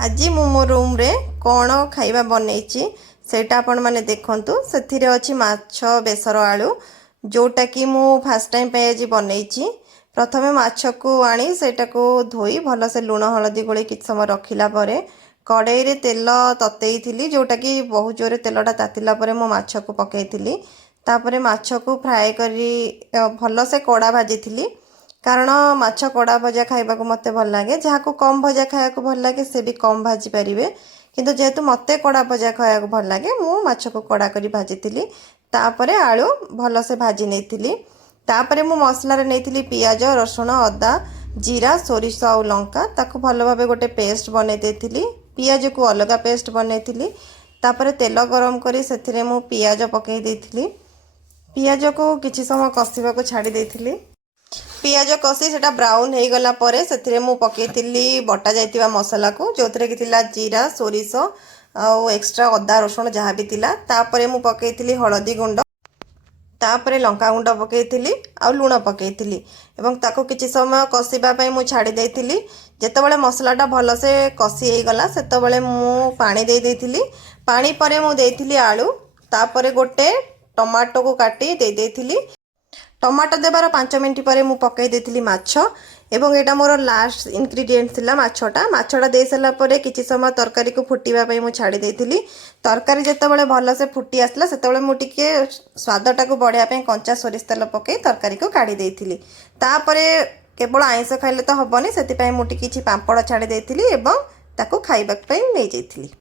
आज मु मो रूम रे कौन खाइबा बनैछि सेटा आपण माने देखंतु। सेथिरे अछि माछ बेसर आलू जोटा कि मु फर्स्ट टाइम पे आज बनैछि। प्रथमे माछ को आनी सेटा को धोई भल से लुण हलदी गोले किछ समय रखिला परे कड़ाई रे तेल ततेइथिली जोटा कि बहुत जोरे तेलटा तातिला परे मो माछ को पकेइथिली। तापरे माछ को फ्राए करी भल से कड़ा भाजिथिली कारण माछ कड़ा भजा खाइबा को मते भल लागे। जहाँ को कम भजा खाया को भल लागे से भी कम भाजी पारिबे किंतु जेहेतु मते कड़ा भजा खाया को भल लागे मु माछ को कड़ा करी भाजिथिली। तापरे आलू भल से भाजी नेथिली। तापरे मु मसला रे नेथिली पियाज रसुण अदा जीरा सोरिष और लंका ताको भल भाबे गोटे पेस्ट बनै देथिली। पियाज को अलगा पेस्ट बनेइथिली। तापरे तेल गरम करी सेथिरे मु पियाज पकई देथिली। पियाज को किछि समय कसिबा को छाड़ी देथिली। पियाज कषि सेटा ब्राउन हो गला परे सेथिरे मु पकेइथिली बटा जाइतिबा मसला को जोथरे कि थिला जीरा सोरिष और एक्स्ट्रा अदा रसुण जहाँ भी थिला। तापरे मु पकेइथिली हळदी गुंड तापरे लंका गुंड पकेइथिली और लूण पकेइथिली एवं ताको किछि समय कषिबा पई मु छाड़ी देइथिली। जेतेबेले मसलाटा भल से कषि हो गला सेतेबेले मु पानी दे देइथिली। पानी परे मु देइथिली आलू तापरे गोटे टमाटो को काटी दे देइथिली। टमाटो देवार 5 मिनट पर मु पकई देथिली माछ एवं एटा मोर लास्ट इनग्रेडिएंट थिला माछटा दे सारा पर किछि समय तरकारी को फुटीबा पई मु छाड़ी देथिली। तरकारी जेतेबेले भल से फुटी आसला सेतेबेले मु टिके स्वादटा को बढ़िया पई कंचा सोरिष तेल पकई तरकारी को काढी देथिली। तापरे केवल आइंस खाइले तो हबनी सेति पई मु टिके किछि पापड़ छाड़ी देथिली एवं ताको खाइबा पई नै जेथिली।